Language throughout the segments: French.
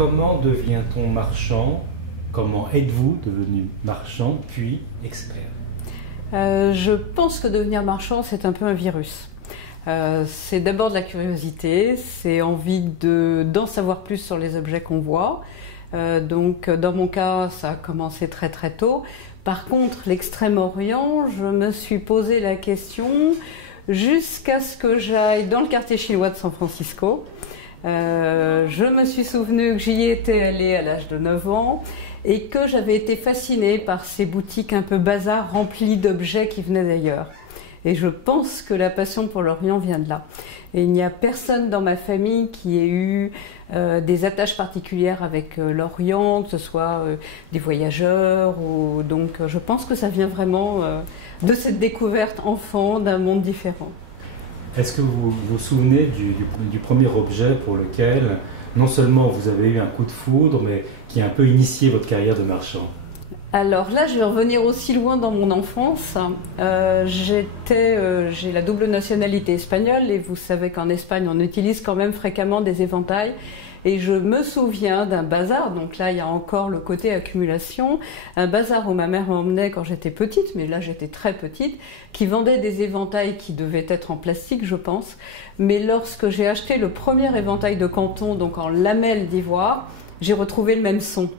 comment devient-on marchand? Comment êtes-vous devenu marchand puis expert? Je pense que devenir marchand, c'est un peu un virus. C'est d'abord de la curiosité, c'est envie d'en savoir plus sur les objets qu'on voit. Donc dans mon cas, ça a commencé très très tôt. Par contre, l'Extrême-Orient, je me suis posé la question jusqu'à ce que j'aille dans le quartier chinois de San Francisco. Je me suis souvenu que j'y étais allée à l'âge de 9 ans et que j'avais été fascinée par ces boutiques un peu bazar remplies d'objets qui venaient d'ailleurs. Et je pense que la passion pour l'Orient vient de là. Et il n'y a personne dans ma famille qui ait eu des attaches particulières avec l'Orient, que ce soit des voyageurs. Donc je pense que ça vient vraiment de cette découverte enfant d'un monde différent. Est-ce que vous vous souvenez du premier objet pour lequel non seulement vous avez eu un coup de foudre, mais qui a un peu initié votre carrière de marchand? Alors là, je vais revenir aussi loin dans mon enfance. J'ai la double nationalité espagnole et vous savez qu'en Espagne, on utilise quand même fréquemment des éventails. Et je me souviens d'un bazar, donc là il y a encore le côté accumulation, un bazar où ma mère m'emmenait quand j'étais petite, mais là j'étais très petite, qui vendait des éventails qui devaient être en plastique je pense, mais lorsque j'ai acheté le premier éventail de Canton, donc en lamelles d'ivoire, j'ai retrouvé le même son.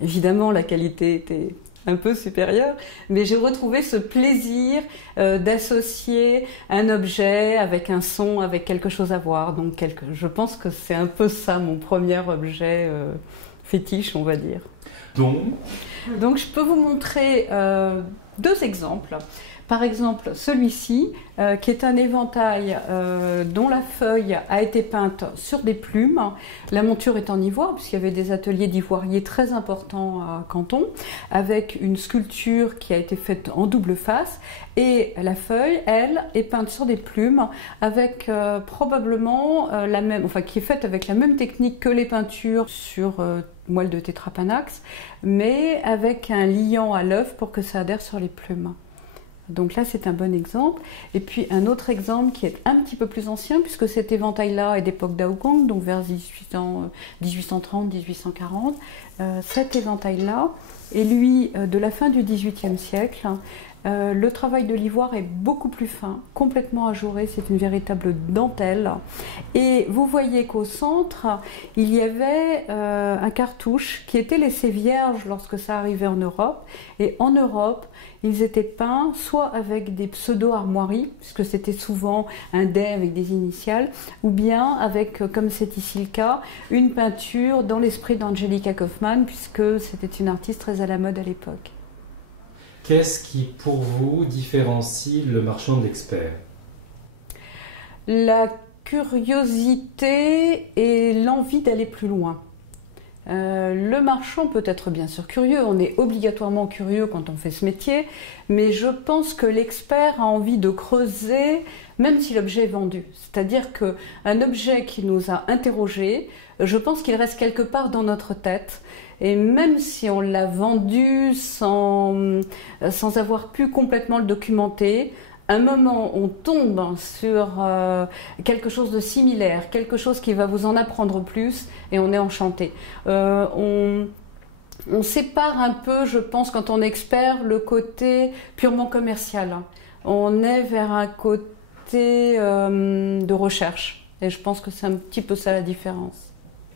Évidemment la qualité était un peu supérieure, mais j'ai retrouvé ce plaisir d'associer un objet avec un son, avec quelque chose à voir. Donc je pense que c'est un peu ça mon premier objet fétiche, on va dire. Donc je peux vous montrer deux exemples. Par exemple, celui-ci, qui est un éventail dont la feuille a été peinte sur des plumes. La monture est en ivoire, puisqu'il y avait des ateliers d'ivoiriers très importants à Canton, avec une sculpture qui a été faite en double face. Et la feuille, elle, est peinte sur des plumes, avec probablement la même, enfin, qui est faite avec la même technique que les peintures sur moelle de tétrapanax, mais avec un liant à l'œuf pour que ça adhère sur les plumes. Donc là, c'est un bon exemple. Et puis un autre exemple qui est un petit peu plus ancien, puisque cet éventail-là est d'époque d'Aogong, donc vers 1830-1840. Cet éventail-là est lui de la fin du XVIIIe siècle. Le travail de l'ivoire est beaucoup plus fin, complètement ajouré, c'est une véritable dentelle. Et vous voyez qu'au centre, il y avait un cartouche qui était laissé vierge lorsque ça arrivait en Europe. Et en Europe, ils étaient peints soit avec des pseudo-armoiries, puisque c'était souvent un dais avec des initiales, ou bien avec, comme c'est ici le cas, une peinture dans l'esprit d'Angelica Kauffmann, puisque c'était une artiste très à la mode à l'époque. Qu'est-ce qui, pour vous, différencie le marchand de l'expert? La curiosité et l'envie d'aller plus loin. Le marchand peut être bien sûr curieux, on est obligatoirement curieux quand on fait ce métier, mais je pense que l'expert a envie de creuser même si l'objet est vendu. C'est-à-dire qu'un objet qui nous a interrogés, je pense qu'il reste quelque part dans notre tête. Et même si on l'a vendu sans avoir pu complètement le documenter, un moment on tombe sur quelque chose de similaire, quelque chose qui va vous en apprendre plus et on est enchanté. On sépare un peu, je pense, quand on est expert, le côté purement commercial. On est vers un côté de recherche et je pense que c'est un petit peu ça la différence.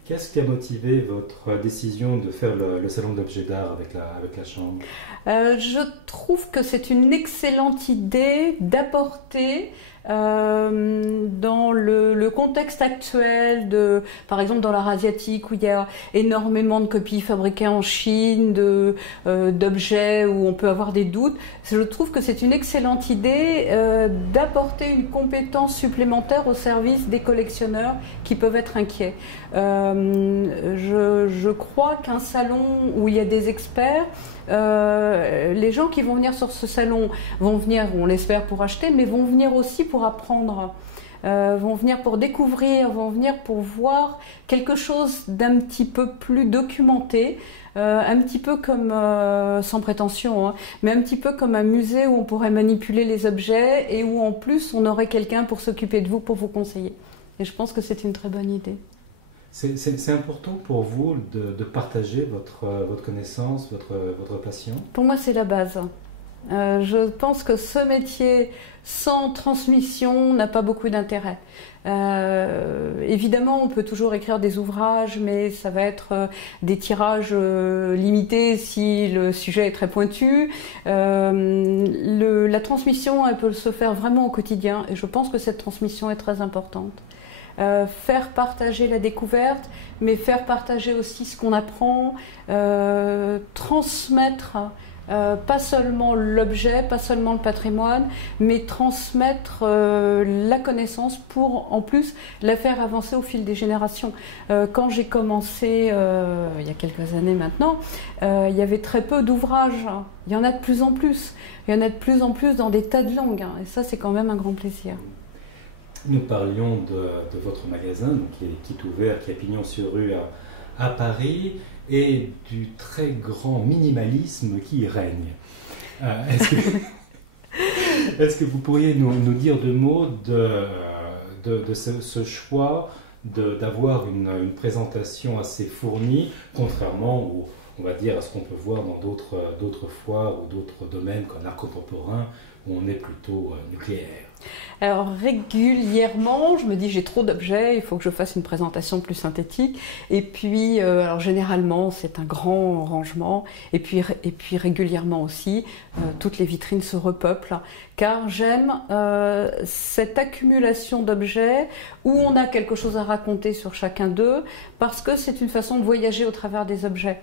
Qu'est-ce qui a motivé votre décision de faire le salon d'objets d'art avec la chambre? Je trouve que c'est une excellente idée d'apporter dans le contexte actuel, par exemple dans l'art asiatique où il y a énormément de copies fabriquées en Chine, d'objets où on peut avoir des doutes. Je trouve que c'est une excellente idée d'apporter une compétence supplémentaire au service des collectionneurs qui peuvent être inquiets. Je crois qu'un salon où il y a des experts, les gens qui vont venir sur ce salon vont venir, on l'espère, pour acheter, mais vont venir aussi pour apprendre, vont venir pour découvrir, vont venir pour voir quelque chose d'un petit peu plus documenté, un petit peu comme, sans prétention, hein, mais un petit peu comme un musée où on pourrait manipuler les objets et où en plus on aurait quelqu'un pour s'occuper de vous, pour vous conseiller. Et je pense que c'est une très bonne idée. C'est important pour vous de partager votre connaissance, votre passion? Pour moi, c'est la base. Je pense que ce métier sans transmission n'a pas beaucoup d'intérêt. Évidemment, on peut toujours écrire des ouvrages, mais ça va être des tirages limités si le sujet est très pointu. La transmission, elle peut se faire vraiment au quotidien, et je pense que cette transmission est très importante. Faire partager la découverte, mais faire partager aussi ce qu'on apprend, transmettre pas seulement l'objet, pas seulement le patrimoine, mais transmettre la connaissance pour en plus la faire avancer au fil des générations. Quand j'ai commencé il y a quelques années maintenant, il y avait très peu d'ouvrages. Il y en a de plus en plus. Il y en a de plus en plus dans des tas de langues. Et ça, c'est quand même un grand plaisir. Nous parlions de votre magasin qui est ouvert, qui a pignon sur rue à Paris, et du très grand minimalisme qui y règne. Est-ce que vous pourriez nous dire deux mots de ce choix d'avoir une présentation assez fournie, contrairement on va dire, à ce qu'on peut voir dans d'autres foires ou d'autres domaines comme l'art contemporain, où on est plutôt nucléaire? Alors régulièrement, je me dis j'ai trop d'objets, il faut que je fasse une présentation plus synthétique. Et puis, alors généralement, c'est un grand rangement. Et puis régulièrement aussi, toutes les vitrines se repeuplent. Car j'aime cette accumulation d'objets où on a quelque chose à raconter sur chacun d'eux, parce que c'est une façon de voyager au travers des objets.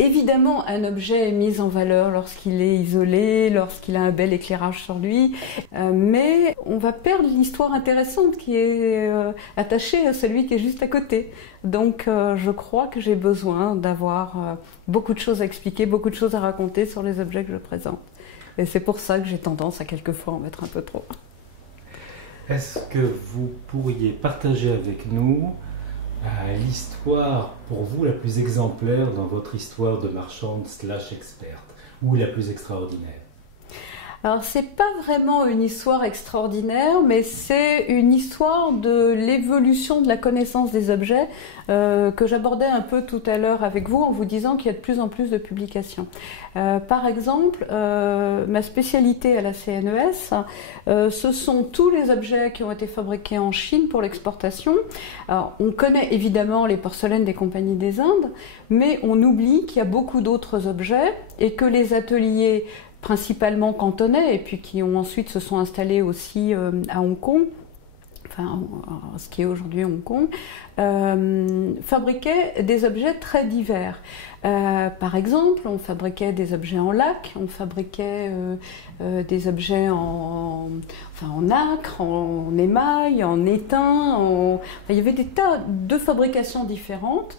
Évidemment, un objet est mis en valeur lorsqu'il est isolé, lorsqu'il a un bel éclairage sur lui, mais on va perdre l'histoire intéressante qui est attachée à celui qui est juste à côté. Donc je crois que j'ai besoin d'avoir beaucoup de choses à expliquer, beaucoup de choses à raconter sur les objets que je présente. Et c'est pour ça que j'ai tendance à quelquefois en mettre un peu trop. Est-ce que vous pourriez partager avec nous l'histoire, pour vous, la plus exemplaire dans votre histoire de marchande / experte, ou la plus extraordinaire? Alors, c'est pas vraiment une histoire extraordinaire, mais c'est une histoire de l'évolution de la connaissance des objets que j'abordais un peu tout à l'heure avec vous en vous disant qu'il y a de plus en plus de publications. Par exemple, ma spécialité à la CNES, ce sont tous les objets qui ont été fabriqués en Chine pour l'exportation. Alors, on connaît évidemment les porcelaines des compagnies des Indes, mais on oublie qu'il y a beaucoup d'autres objets et que les ateliers principalement cantonais, et puis qui ont ensuite se sont installés aussi à Hong Kong, enfin ce qui est aujourd'hui Hong Kong, fabriquaient des objets très divers. Par exemple, on fabriquait des objets en lac, on fabriquait des objets en nacre, en émail, en étain. Il y avait des tas de fabrications différentes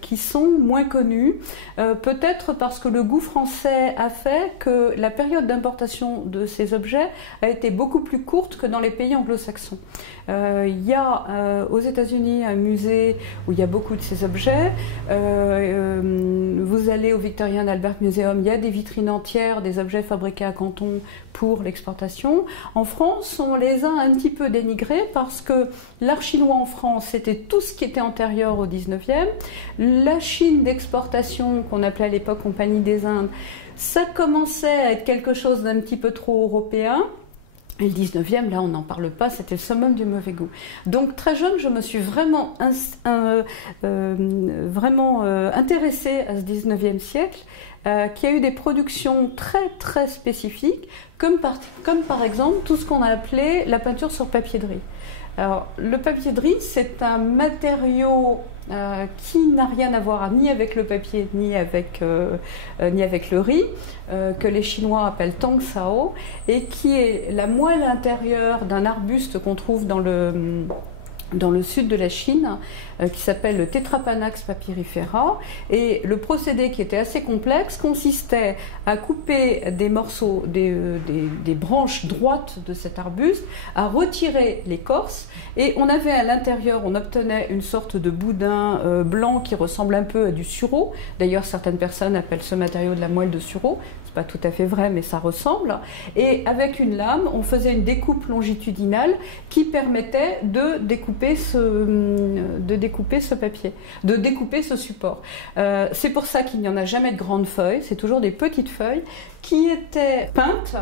qui sont moins connues, peut-être parce que le goût français a fait que la période d'importation de ces objets a été beaucoup plus courte que dans les pays anglo-saxons. Il y a aux États-Unis un musée où il y a beaucoup de ces objets. Vous allez au Victorian Albert Museum, il y a des vitrines entières des objets fabriqués à Canton pour l'exportation. En France, on les a un petit peu dénigrés parce que l'art chinois en France, c'était tout ce qui était antérieur au 19e. La Chine d'exportation, qu'on appelait à l'époque Compagnie des Indes, ça commençait à être quelque chose d'un petit peu trop européen. Et le 19e, là, on n'en parle pas, c'était le summum du mauvais goût. Donc, très jeune, je me suis vraiment intéressée à ce 19e siècle, qui a eu des productions très, très spécifiques, comme par exemple tout ce qu'on a appelé la peinture sur papier de riz. Alors, le papier de riz, c'est un matériau qui n'a rien à voir ni avec le papier ni avec le riz, que les Chinois appellent tong sao, et qui est la moelle intérieure d'un arbuste qu'on trouve dans le sud de la Chine, qui s'appelle le Tetrapanax papyrifera. Et le procédé, qui était assez complexe, consistait à couper des morceaux, des branches droites de cet arbuste, à retirer l'écorce, et on avait à l'intérieur, on obtenait une sorte de boudin blanc qui ressemble un peu à du sureau. D'ailleurs, certaines personnes appellent ce matériau de la moelle de sureau. C'est pas tout à fait vrai, mais ça ressemble. Et avec une lame, on faisait une découpe longitudinale qui permettait de découper ce papier, de découper ce support. C'est pour ça qu'il n'y en a jamais de grandes feuilles, c'est toujours des petites feuilles qui étaient peintes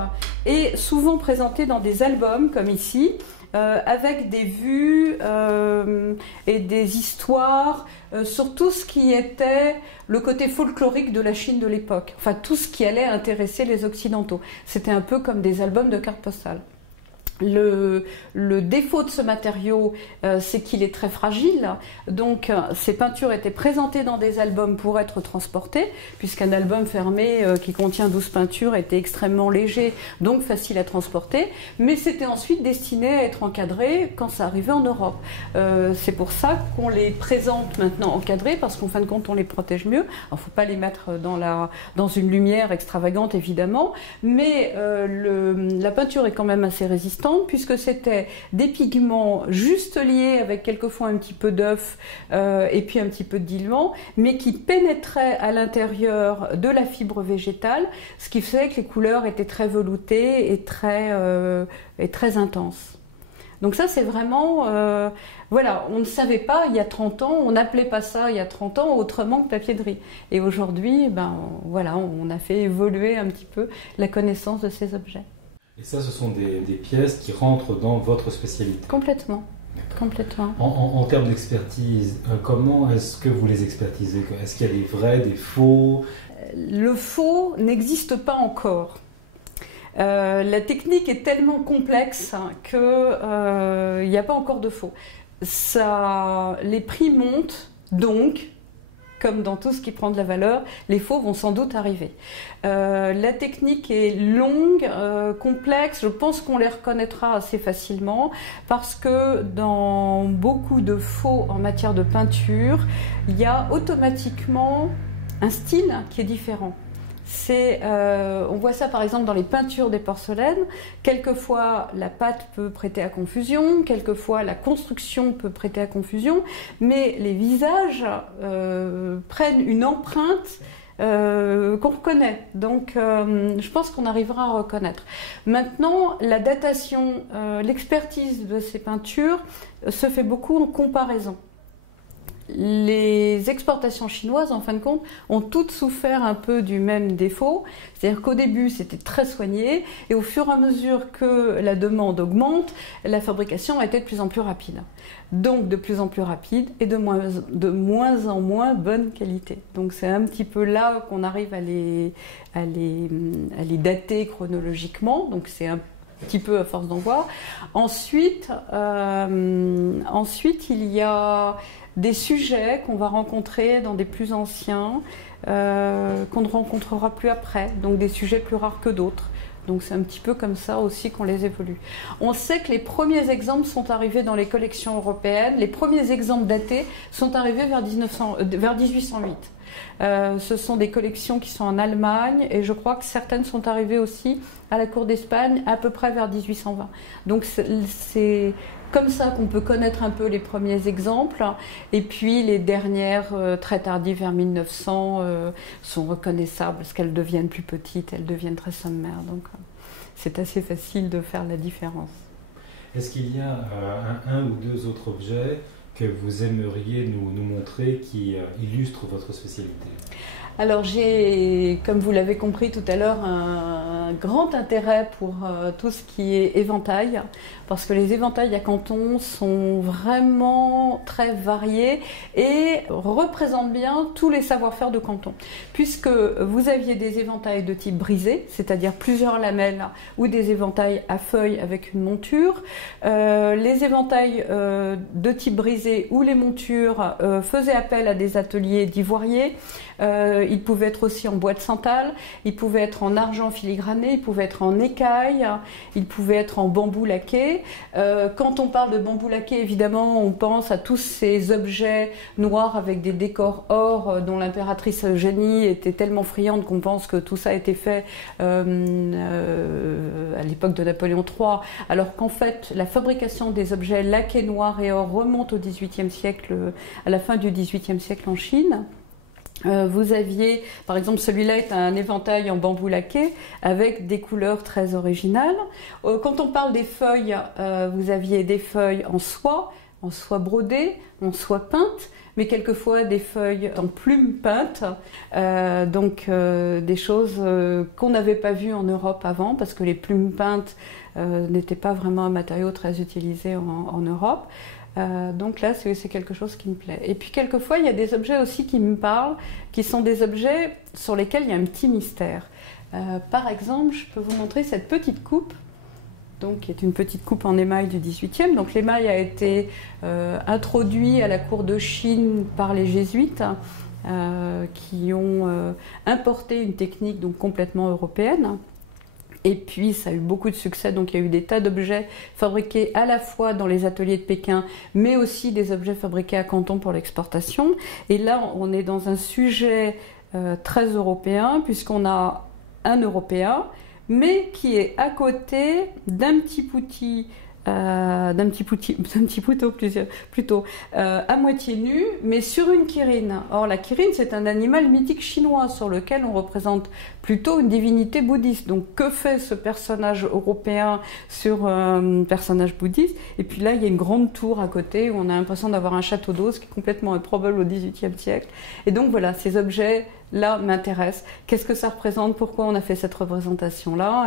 et souvent présentées dans des albums comme ici, avec des vues et des histoires sur tout ce qui était le côté folklorique de la Chine de l'époque, enfin tout ce qui allait intéresser les Occidentaux. C'était un peu comme des albums de cartes postales. Le défaut de ce matériau, c'est qu'il est très fragile, donc ces peintures étaient présentées dans des albums pour être transportées, puisqu'un album fermé qui contient 12 peintures était extrêmement léger, donc facile à transporter, mais c'était ensuite destiné à être encadré quand ça arrivait en Europe. C'est pour ça qu'on les présente maintenant encadrés, parce qu'en fin de compte on les protège mieux. Il ne faut pas les mettre dans une lumière extravagante évidemment, mais la peinture est quand même assez résistante, puisque c'était des pigments juste liés avec quelquefois un petit peu d'œuf et puis un petit peu de diluant, mais qui pénétraient à l'intérieur de la fibre végétale, ce qui faisait que les couleurs étaient très veloutées et très intenses. Donc ça c'est vraiment, voilà, on ne savait pas il y a 30 ans, on n'appelait pas ça il y a 30 ans autrement que papier de riz. Et aujourd'hui, voilà, on a fait évoluer un petit peu la connaissance de ces objets. Et ça, ce sont des pièces qui rentrent dans votre spécialité? Complètement. Complètement. En termes d'expertise, comment est-ce que vous les expertisez? Est-ce qu'il y a des vrais, des faux? Le faux n'existe pas encore. La technique est tellement complexe qu'il n'y a pas encore de faux. Les prix montent, donc, comme dans tout ce qui prend de la valeur, les faux vont sans doute arriver. La technique est longue, complexe, je pense qu'on les reconnaîtra assez facilement, parce que dans beaucoup de faux en matière de peinture, il y a automatiquement un style qui est différent. On voit ça par exemple dans les peintures des porcelaines. Quelquefois la pâte peut prêter à confusion, quelquefois la construction peut prêter à confusion, mais les visages prennent une empreinte qu'on reconnaît. Donc je pense qu'on arrivera à reconnaître. Maintenant, la datation, l'expertise de ces peintures se fait beaucoup en comparaison. Les exportations chinoises, en fin de compte, ont toutes souffert un peu du même défaut. C'est-à-dire qu'au début, c'était très soigné, et au fur et à mesure que la demande augmente, la fabrication a été de plus en plus rapide. Donc de plus en plus rapide et de moins en moins bonne qualité. Donc c'est un petit peu là qu'on arrive à les dater chronologiquement. Donc c'est un petit peu à force d'en voir. Ensuite, il y a des sujets qu'on va rencontrer dans des plus anciens, qu'on ne rencontrera plus après, donc des sujets plus rares que d'autres. Donc c'est un petit peu comme ça aussi qu'on les évolue. On sait que les premiers exemples sont arrivés dans les collections européennes, les premiers exemples datés sont arrivés vers 1808. Ce sont des collections qui sont en Allemagne, et je crois que certaines sont arrivées aussi à la cour d'Espagne à peu près vers 1820. Donc c'est comme ça qu'on peut connaître un peu les premiers exemples, et puis les dernières très tardives vers 1900 sont reconnaissables parce qu'elles deviennent plus petites, elles deviennent très sommaires, donc c'est assez facile de faire la différence. Est-ce qu'il y a un ou deux autres objets que vous aimeriez nous montrer qui illustrent votre spécialité? Alors j'ai, comme vous l'avez compris tout à l'heure, un grand intérêt pour tout ce qui est éventail, parce que les éventails à canton sont vraiment très variés et représentent bien tous les savoir-faire de canton. Puisque vous aviez des éventails de type brisé, c'est-à-dire plusieurs lamelles, ou des éventails à feuilles avec une monture. Les éventails de type brisé ou les montures faisaient appel à des ateliers d'ivoiriers. Ils pouvaient être aussi en bois de santal, ils pouvaient être en argent filigrané, ils pouvaient être en écaille, ils pouvaient être en bambou laqué. Quand on parle de bambou laqué, évidemment, on pense à tous ces objets noirs avec des décors or dont l'impératrice Eugénie était tellement friande qu'on pense que tout ça a été fait à l'époque de Napoléon III, alors qu'en fait, la fabrication des objets laqués noirs et or remonte au XVIIIe siècle, à la fin du XVIIIe siècle en Chine. Vous aviez, par exemple, celui-là est un éventail en bambou laqué avec des couleurs très originales. Quand on parle des feuilles, vous aviez des feuilles en soie brodée, en soie peinte, mais quelquefois des feuilles en plumes peintes, donc des choses qu'on n'avait pas vues en Europe avant, parce que les plumes peintes n'étaient pas vraiment un matériau très utilisé en Europe. Donc là, c'est quelque chose qui me plaît. Et puis quelquefois, il y a des objets aussi qui me parlent, qui sont des objets sur lesquels il y a un petit mystère. Par exemple, je peux vous montrer cette petite coupe, donc, qui est une petite coupe en émail du XVIIIe. Donc l'émail a été introduit à la cour de Chine par les jésuites, qui ont importé une technique donc complètement européenne. Et puis, ça a eu beaucoup de succès, donc il y a eu des tas d'objets fabriqués à la fois dans les ateliers de Pékin, mais aussi des objets fabriqués à Canton pour l'exportation. Et là, on est dans un sujet très européen, puisqu'on a un Européen, mais qui est à côté d'un petit pouti, plutôt à moitié nu, mais sur une kirine. Or, la kirine, c'est un animal mythique chinois sur lequel on représente plutôt une divinité bouddhiste. Donc, que fait ce personnage européen sur un personnage bouddhiste? Et puis là, il y a une grande tour à côté où on a l'impression d'avoir un château d'eau, ce qui est complètement improbable au XVIIIe siècle. Et donc, voilà, ces objets-là m'intéressent. Qu'est-ce que ça représente? Pourquoi on a fait cette représentation-là?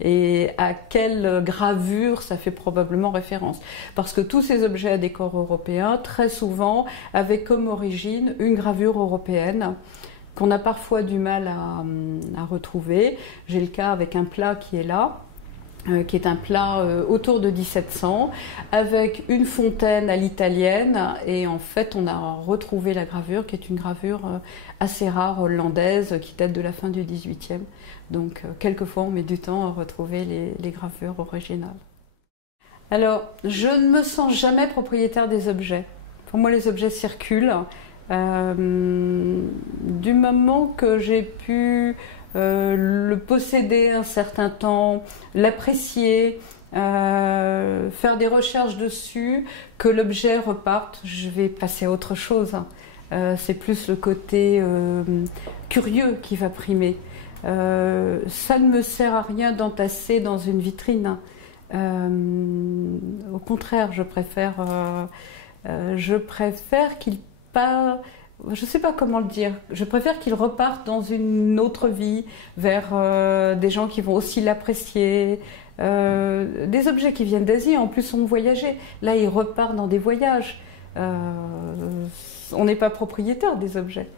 Et à quelle gravure ça fait probablement référence. Parce que tous ces objets à décor européen, très souvent, avaient comme origine une gravure européenne qu'on a parfois du mal à retrouver. J'ai le cas avec un plat qui est là, qui est un plat autour de 1700, avec une fontaine à l'italienne, et en fait on a retrouvé la gravure, qui est une gravure assez rare hollandaise, qui date de la fin du XVIIIe. Donc quelquefois on met du temps à retrouver les gravures originales. Alors, je ne me sens jamais propriétaire des objets. Pour moi, les objets circulent. Du moment que j'ai pu le posséder un certain temps, l'apprécier, faire des recherches dessus, que l'objet reparte, je vais passer à autre chose. C'est plus le côté curieux qui va primer. Ça ne me sert à rien d'entasser dans une vitrine. Au contraire, je préfère qu'il part. Je ne sais pas comment le dire. Je préfère qu'il reparte dans une autre vie, vers des gens qui vont aussi l'apprécier. Des objets qui viennent d'Asie, en plus, ont voyagé. Là, il repart dans des voyages. On n'est pas propriétaire des objets.